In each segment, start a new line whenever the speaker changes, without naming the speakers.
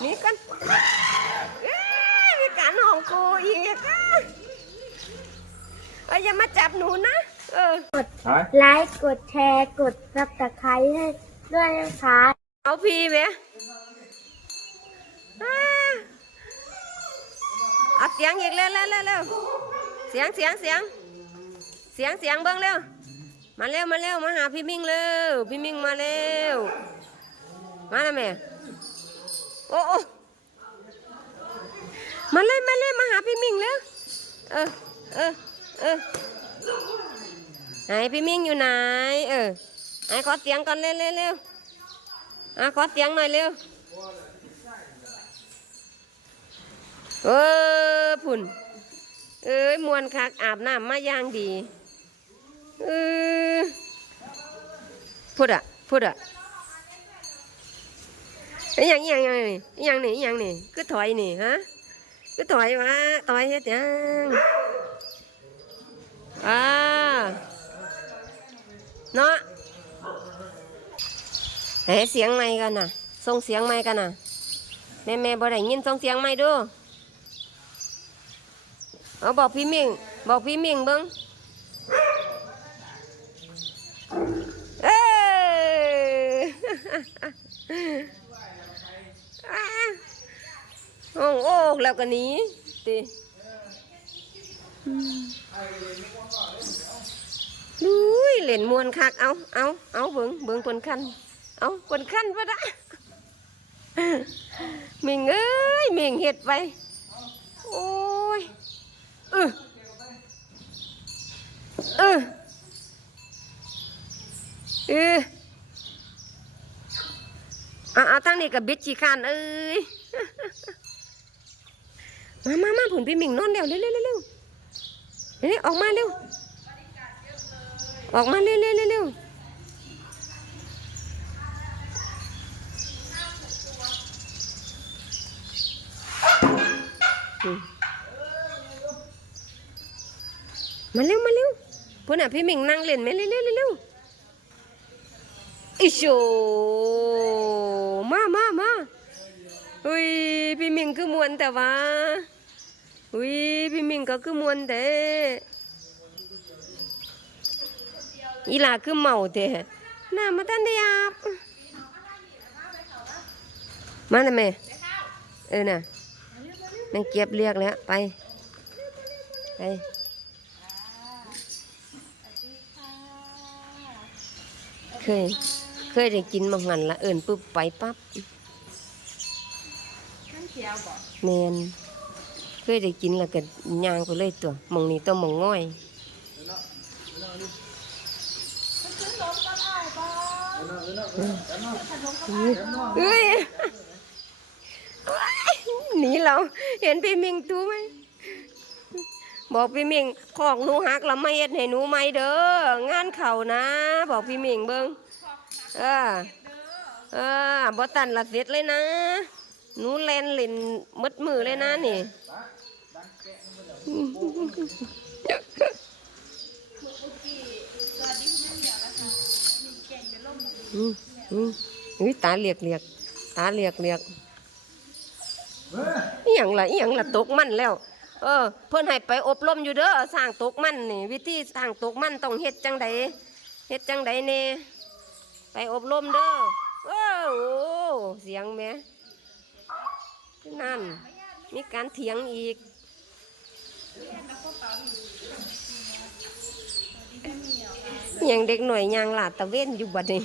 หนี่กันเอ้ยมีการห้องกูอีกอะเอ้ยอย่ามาจับหนูนะ เออ
ไลค์กดแชร์กดซับสไครต์ให้ด้วยนะคะ
เอาพี่ไหมอ่าเอาเสียงอีกเร็วเร็วเร็วเร็วเสียงเสียงเสียง เสียงเสียงเบิ้งเร็ว มาเร็วมาเร็วมาหาพี่มิ่งเร็ว พี่มิ่งมาเร็ว มาแล้วแม่ โอ้โอ้มาเลยมาเลยมาหาพี่มิงเร็วเออ เออ เออ ไหนพี่มิงอยู่ไหน เออ ไหนขอเสียงก่อนเร็วเร็วเร็วอะขอเสียงหน่อยเร็วเออพุ่น เอ้ยมวนคักอาบน้ำมาอย่างดี เออพูดอะพูดอะ อหย่างอหย่างอหย่างนี่อหย่างนี่อหย่างนี่คือถอยนี่ฮะคือถอยวะถอยเฮ็ดหยั โอ้โอ้แล้วก็นี้ติอืมอุ้ยเล่นมวนคักเอาเอาเอาเบิ้งเบิ้งคนคันเอาคนขั้นปะนะเมิงเอ้ยเมิงเห็ดไปโอ้ยเออเออเอออะเอาตั้งนี่กับบิดจีคานเอ้ย มามามาผุนพี่หมิงนอนเร็วเร็วเร็วเร็วเร็วเร็วออกมาเร็ว ออกมาเร็วเร็วเร็วมาเร็วมาเร็วพุ่นอะพี่หมิงนั่งเล่นไหมเร็วเร็วเร็วอิโชมามามาอุ้ย พี่มิงคือมวนแต่ว่าอุ้ยพี่มิงก็คือมวนแต่อีหลาคือเมาแต่น้ามาตันได้อาบมาน่ะแม่เออน่ะนั่งเก็บเรียกแล้วไปไปเคย เคยได้กินมาหันละเอิญปุ๊บไปปั๊บ แมนเคยได้กินแล้วก็ย่างไปเลยตัวหมองนี้ต้องมองง่อยเฮ้ยหนีเราเห็นพี่มิงตูไหมบอกพี่มิงของหนูหักแล้วไม่เฮ็ดให้หนูไม่เด้องานเข่านะ บอกพี่มิงเบิ้งเออเออบ่ตันละเสร็จเลยนะ หนูแลนเล่นมดมือเลยนะนี่อืมอืมอุ้ยตาเหลียกเหลียกตาเหลียกเหลียกอหย่างละอหย่างละตกมันแล้ว เออ เพิ่นให้ไปอบรมอยู่เด้อสร้างตกมันนี่ วิธีสร้างตกมันต้องเฮ็ดจังใดเฮ็ดจังใดเน่ไปอบรมเด้อโอ้โหเสียงแม่ นั่น มีการเถียงอีกอยังเด็กหน่อยยางหลาดตะเว้นอยู่บัดนี้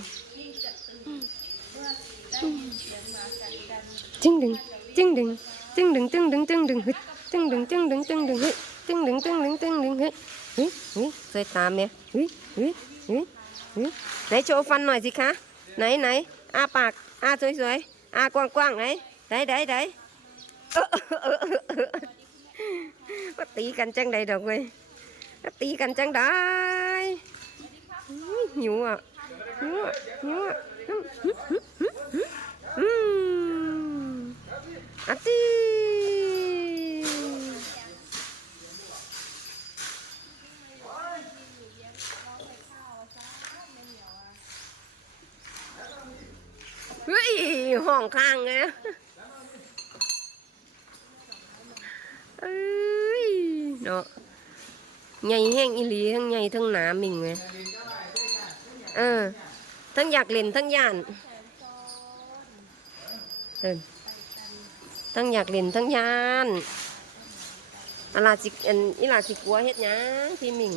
จึงดึงจึงดึงจึงดึงจึงดึงจึงดึงฮึดตึงดึงตึงดึงตึงดึงฮ้ยตึงดึงตึงดึงตึงดึงฮ้ยเฮ้ยเฮ้ยสวยตามเนี่ยฮ้ยเฮ้ยเฮ้ยเฮ้ยไหนโชว์ฟันหน่อยสิคะไหนไหนอาปากอาสวยสวยอ้ากว้างกว้างไหนไหนไหนไหน มาตีกันจังใดดอกเว้ยมาตีกันจังได้อุ๊ยหิวอะหิวอะหิวอะอืมอืมอืมอืมอืมอะตีเฮ้ยห้องข้างไง เอ้ยเนาะ ใหญ่แห้งอีหลีทั้งใหญ่ทั้งหนามิงไหมเออ ทั้งอยากเล่นทั้งย่านเออทั้งอยากเล่นทั้งย่านอะลาสิอันอีลาสิกลัวเฮ็ดหยังพี่มิง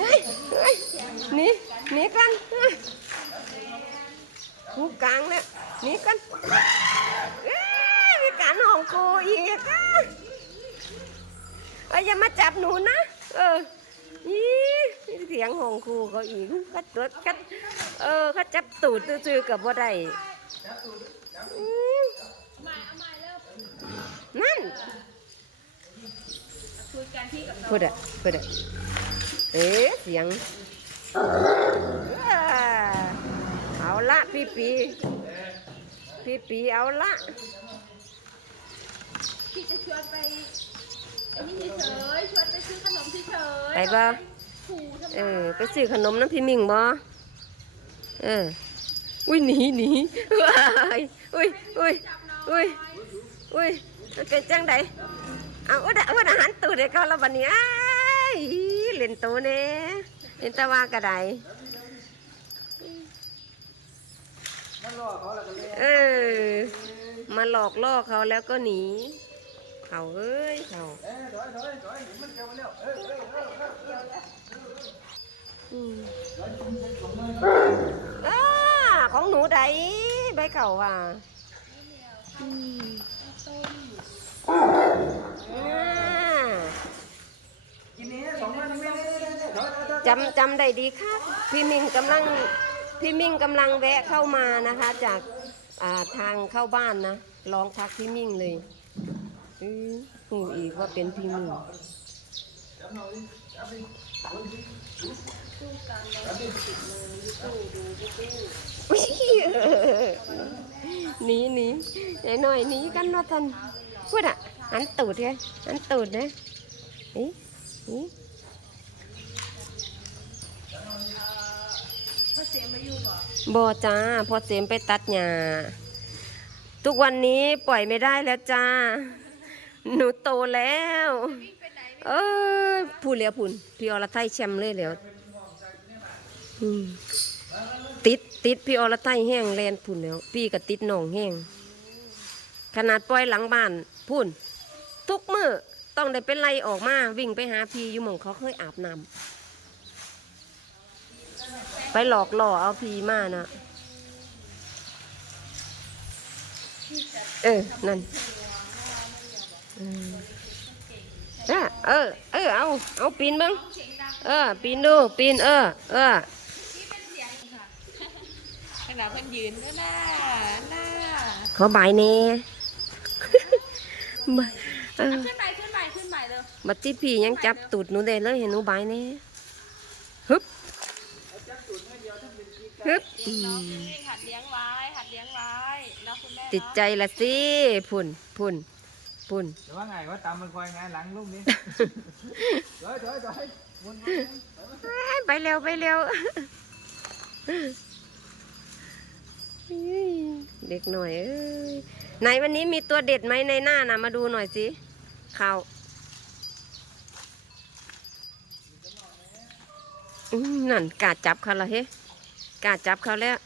นี่นี่นี่กันหูกลางแล้วนี่กัน มีการห้องกูอีกอะเอ้ยอย่ามาจับหนูนะ เอออีเสียงของครูเขาอีกเขาตัวเขาเออเขาจับตูดซื่อๆกับว่าได้นั่นพูดอะพูดอะเอ๊ะเสียง เอาละพี่ปี พี่ปีเอาละ
พี่จะชวนไปอันนี้เฉยๆชวนไปซื้อขนมเฉยๆ
ไปบ่
ขู่ทำไม
เออ ไปซื้อขนมน้ำพี่มิงบ่เออ อุ้ยหนีหนีว้ายอุ้ยอุ้ยอุ้ยอุ้ยมันเป็นจังไดเอาอุดอุดอาหารตูดให้เขาแล้วบัดนี้อ้ายเล่นตัวเน่เล่นแตะว่ากระไดเออ มาหลอกล่อเขาแล้วก็หนี เขาเอ้ยเขาอาของหนูใดใบเก่าว่ะจำจำได้ดีครับ พี่มิงกำลังพี่มิงกำลังแวะเข้ามานะคะ จากาทางเข้าบ้านนะ ลองทักพี่มิงเลย อือหูอีกว่าเป็นพี่มิงอุ๊ยหนีหนีไอ้หน่อยหนีกันว่าทันพูดอะหันตูดไงหันตูดนะนี่นี่
บ
อจ้าพอเสียมไปตัดหญ้าทุกวันนี้ปล่อยไม่ได้แล้วจ้า หนูโตแล้ว เออพูดแล้วพูนพี่อรไทยแชมป์เลยแล้วติดติดพี่อรไทยแห้งแลนพูนแล้ว พี่ก็ติดหนองแห้งขนาดปล่อยหลังบ้านพูนทุกมือต้องได้เป็นไล่ออกมาวิ่งไปหาพี่อยู่หมองเขาเคยอาบน้ำไปหลอกหล่อเอาพี่มานะเออ นั่น อืมเออเออ เออ เอา เอาปีนเบ้างเออ ปีนดู ปีน เออ เออ
ขนาดเพิ่นยืนก็น่าน่า
ขอบายแน่บ่เออ
ขึ้นใหม่ขึ้นใหม่ขึ้นใหม่เลย
บัดที่พี่ยังจับตูดหนูได้เลยเห็นหนูบายแน่ฮึบฮึบอืม
วิ่งหัดเลี้ยงไว้หัดเลี้ยงไว้แล้วคุณแม่
ติดใจละสิพุ่นพุ่น พุ่น
แต่ว่าไงว่าตามมันคอยไงหลังลูกนี้ถอยถอยถอยวน
เอ้ยไปเร็วไปเร็วเฮ้ยเด็กหน่อยเอ้ยไหนวันนี้มีตัวเด็ดไหมในหน้านะมาดูหน่อยสิข่าวอื้อนั่นกาจับเขาและเฮ้กาจับเขาแล้ว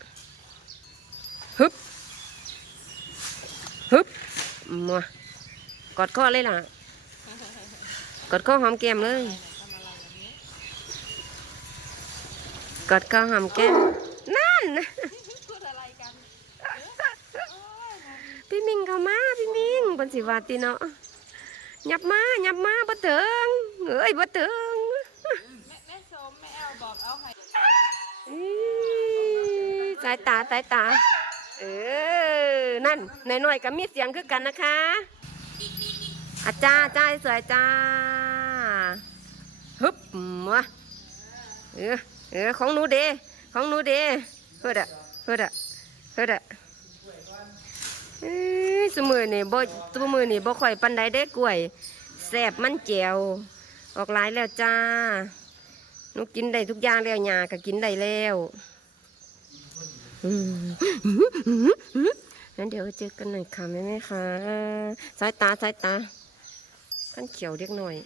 ฮึบฮึบมา กอดข้อเลยล่ะ กอดข้อหอมแก้มเลย กอดข้อหอมแก้ม นั่น
พูดอะไรกัน
พี่มิงเข้ามาพี่มิงบนสิวาติเนาะหยับมาหยับมาบ่เถิงเอ้ยบ่เถิง
แม่แม่ชมแม่แอลบอกเอาให้
อี๋สายตาสายตา เออ นั่นหน่อยๆก็มีเสียงคือกันนะคะ อาจ้าจ้าสวยจ้าฮึบวะเออเออของหนูเดของหนูเดเพื่อดะเพื่อดะเพื่อดะเอ้สมือนี่บ่ตัวมือนี่บ่ค่อยปันใดได้กล้วยแสบมันแจวออกหลายแล้วจ้าหนูกินได้ทุกอย่างแล้วยาก็กินได้แล้วงั้นเดี๋ยวเจอกันหน่อยค่ะแม่แมค่ะสายตาสายตา ขั้นเขียวเล็กน้อย